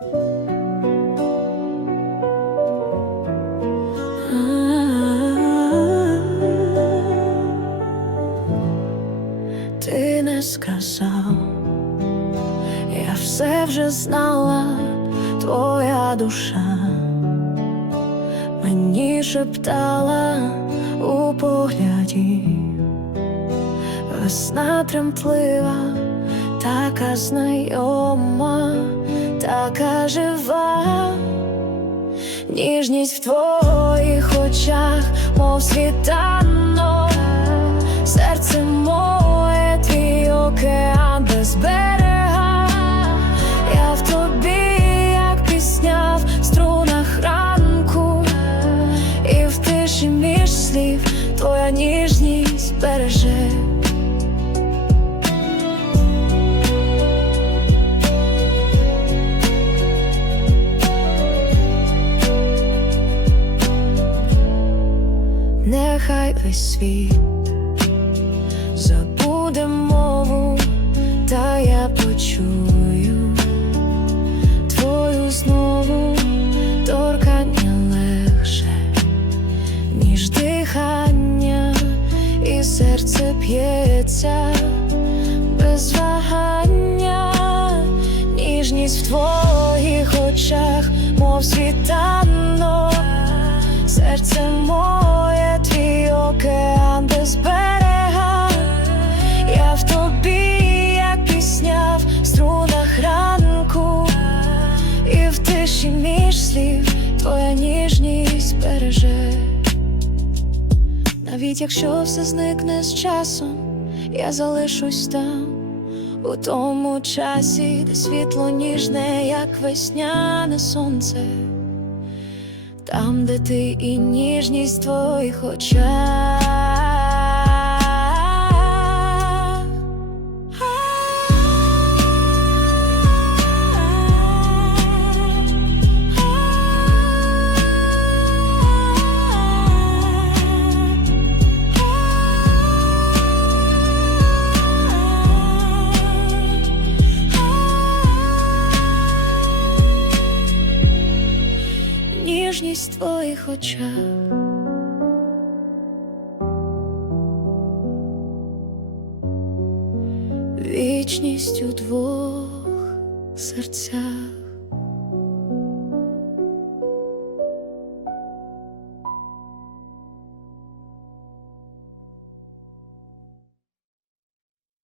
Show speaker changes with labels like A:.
A: Ти не сказав, я все вже знала, твоя душа мені шептала у погляді, весна тремтлива, така знайома, така жива, ніжність в твоїх очах, мов світанок, Нехай весь світ забуде мову, та я почую твою знову. Торкання легше, ніж дихання, і серце п'ється без вагання, ніжність в твоїх очах, мов світанок, серце моє, Навіть якщо все зникне з часом, я залишусь там, у тому часі, де світло ніжне, як весняне сонце, там, де ти і ніжність твоїх очах. В твоїх очах. Вічність у двох серцях.